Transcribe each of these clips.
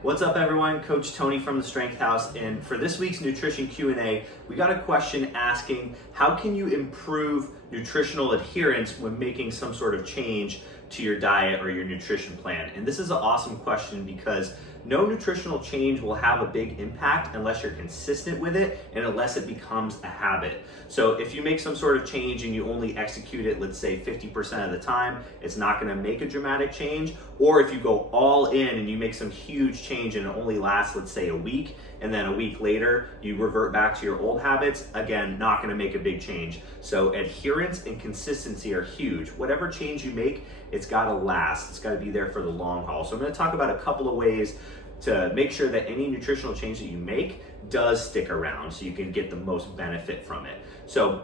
What's up everyone, Coach Tony from the Strength House, and for this week's nutrition Q&A, we got a question asking how can you improve nutritional adherence when making some sort of change to your diet or your nutrition plan. And this is an awesome question because no nutritional change will have a big impact unless you're consistent with it and unless it becomes a habit. So if you make some sort of change and you only execute it, let's say 50% of the time, it's not gonna make a dramatic change. Or if you go all in and you make some huge change and it only lasts, let's say, a week, and then a week later you revert back to your old habits, again, not gonna make a big change. So adherence and consistency are huge. Whatever change you make, it's gotta last. It's gotta be there for the long haul. So I'm gonna talk about a couple of ways to make sure that any nutritional change that you make does stick around so you can get the most benefit from it. So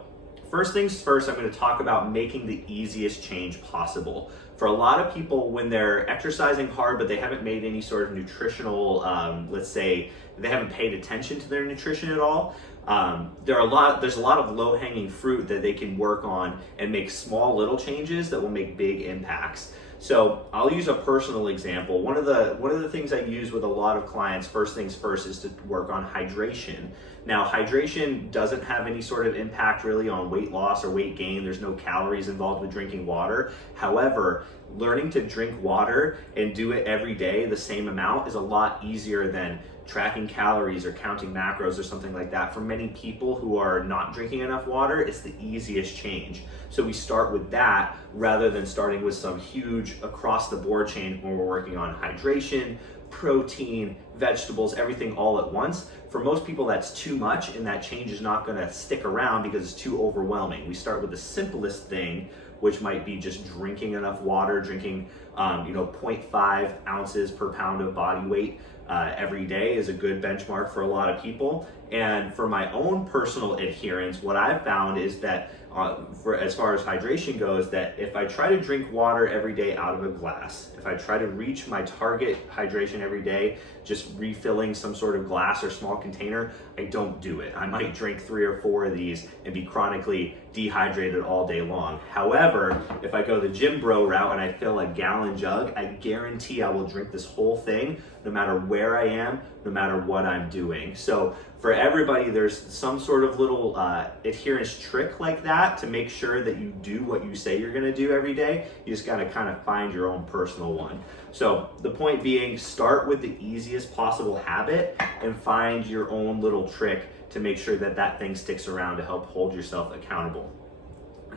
first things first, I'm going to talk about making the easiest change possible. For a lot of people, when they're exercising hard but they haven't made any sort of nutritional, let's say they haven't paid attention to their nutrition at all, there's a lot of low-hanging fruit that they can work on and make small little changes that will make big impacts. So I'll use a personal example. One of the things I use with a lot of clients, first things first, is to work on hydration. Now, hydration doesn't have any sort of impact really on weight loss or weight gain. There's no calories involved with drinking water. However, learning to drink water and do it every day the same amount is a lot easier than tracking calories or counting macros or something like that. For many people who are not drinking enough water, it's the easiest change. So we start with that rather than starting with some huge across the board change when we're working on hydration, protein, vegetables, everything all at once. For most people, that's too much and that change is not gonna stick around because it's too overwhelming. We start with the simplest thing, which might be just drinking enough water, drinking 0.5 ounces per pound of body weight every day is a good benchmark for a lot of people. And for my own personal adherence, what I've found is that as far as hydration goes, that if I try to drink water every day out of a glass, if I try to reach my target hydration every day, just refilling some sort of glass or small container, I don't do it. I might drink 3 or 4 of these and be chronically dehydrated all day long. However, if I go the gym bro route and I fill a gallon jug, I guarantee I will drink this whole thing no matter where I am, no matter what I'm doing. So for everybody, there's some sort of little adherence trick like that to make sure that you do what you say you're gonna do every day. You just gotta kind of find your own personal one. So the point being, start with the easiest possible habit and find your own little trick to make sure that that thing sticks around to help hold yourself accountable.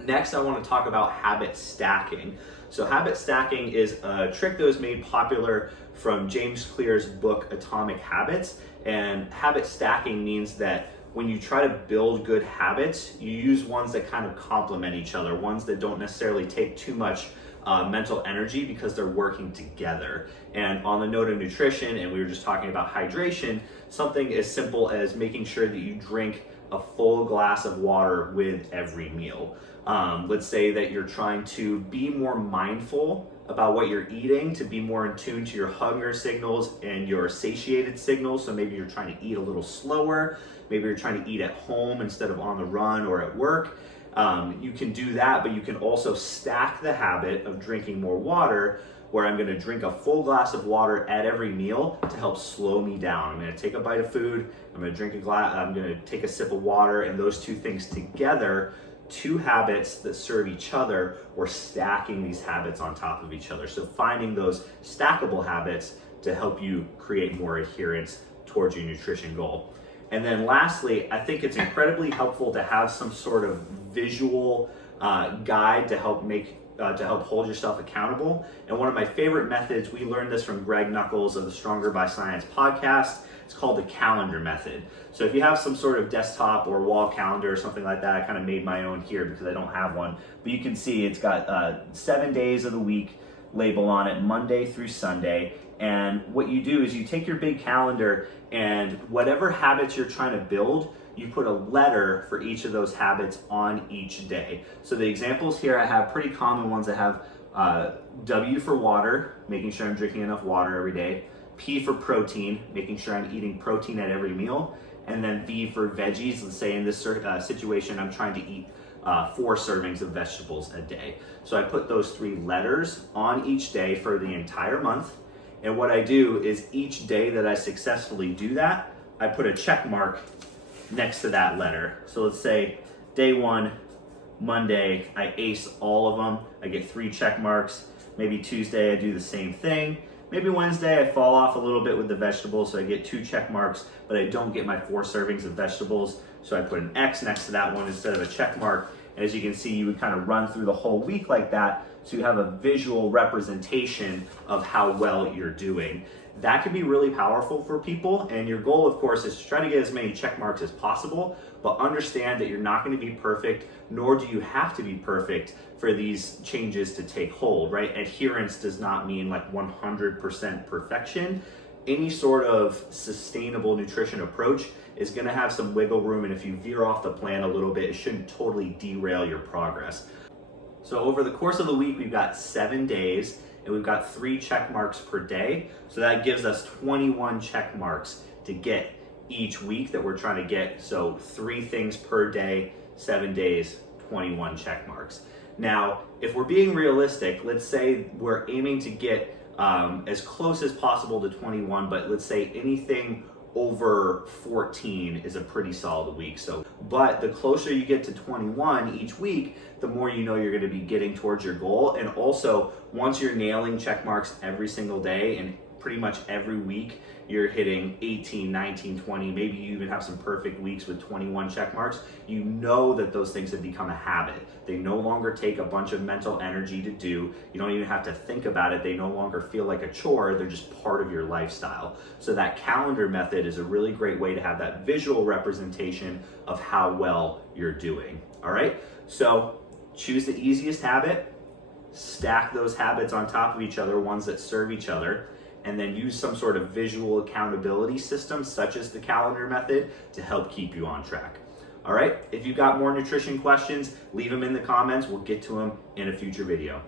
Next, I want to talk about habit stacking. So habit stacking is a trick that was made popular from James Clear's book, Atomic Habits. And habit stacking means that when you try to build good habits, you use ones that kind of complement each other, ones that don't necessarily take too much mental energy because they're working together. And on the note of nutrition, and we were just talking about hydration, something as simple as making sure that you drink a full glass of water with every meal. Let's say that you're trying to be more mindful about what you're eating, to be more in tune to your hunger signals and your satiated signals. So maybe you're trying to eat a little slower, maybe you're trying to eat at home instead of on the run or at work. You can do that, but you can also stack the habit of drinking more water, where I'm gonna drink a full glass of water at every meal to help slow me down. I'm gonna take a bite of food, I'm gonna take a sip of water, and those two things together, 2 habits that serve each other, or stacking these habits on top of each other. So finding those stackable habits to help you create more adherence towards your nutrition goal. And then lastly, I think it's incredibly helpful to have some sort of visual guide to help hold yourself accountable. And one of my favorite methods, we learned this from Greg Nuckols of the Stronger by Science podcast, it's called the calendar method. So if you have some sort of desktop or wall calendar or something like that, I kind of made my own here because I don't have one, but you can see it's got 7 days of the week label on it, Monday through Sunday. And what you do is you take your big calendar and whatever habits you're trying to build, you put a letter for each of those habits on each day. So the examples here, I have pretty common ones that have W for water, making sure I'm drinking enough water every day. P for protein, making sure I'm eating protein at every meal. And then V for veggies. Let's say in this situation, I'm trying to eat 4 servings of vegetables a day. So I put those 3 letters on each day for the entire month. And what I do is each day that I successfully do that, I put a check mark next to that letter. So let's say day 1, Monday, I ace all of them. I get 3 check marks. Maybe Tuesday, I do the same thing. Maybe Wednesday, I fall off a little bit with the vegetables, so I get 2 check marks, but I don't get my 4 servings of vegetables. So I put an X next to that one instead of a check mark. And as you can see, you would kind of run through the whole week like that, so you have a visual representation of how well you're doing. That can be really powerful for people, and your goal, of course, is to try to get as many check marks as possible, but understand that you're not going to be perfect, nor do you have to be perfect for these changes to take hold, right? Adherence does not mean like 100% perfection. Any sort of sustainable nutrition approach is going to have some wiggle room, and if you veer off the plan a little bit, it shouldn't totally derail your progress. So over the course of the week, we've got 7 days, and we've got 3 check marks per day. So that gives us 21 check marks to get each week that we're trying to get. So 3 things per day, 7 days, 21 check marks. Now, if we're being realistic, let's say we're aiming to get as close as possible to 21, but let's say anything over 14 is a pretty solid week. So, but the closer you get to 21 each week, the more you know you're going to be getting towards your goal. And also, once you're nailing check marks every single day and pretty much every week, you're hitting 18, 19, 20, maybe you even have some perfect weeks with 21 check marks, you know that those things have become a habit. They no longer take a bunch of mental energy to do. You don't even have to think about it. They no longer feel like a chore. They're just part of your lifestyle. So that calendar method is a really great way to have that visual representation of how well you're doing. All right? So choose the easiest habit, stack those habits on top of each other, ones that serve each other, and then use some sort of visual accountability system, such as the calendar method, to help keep you on track. All right, if you've got more nutrition questions, leave them in the comments. We'll get to them in a future video.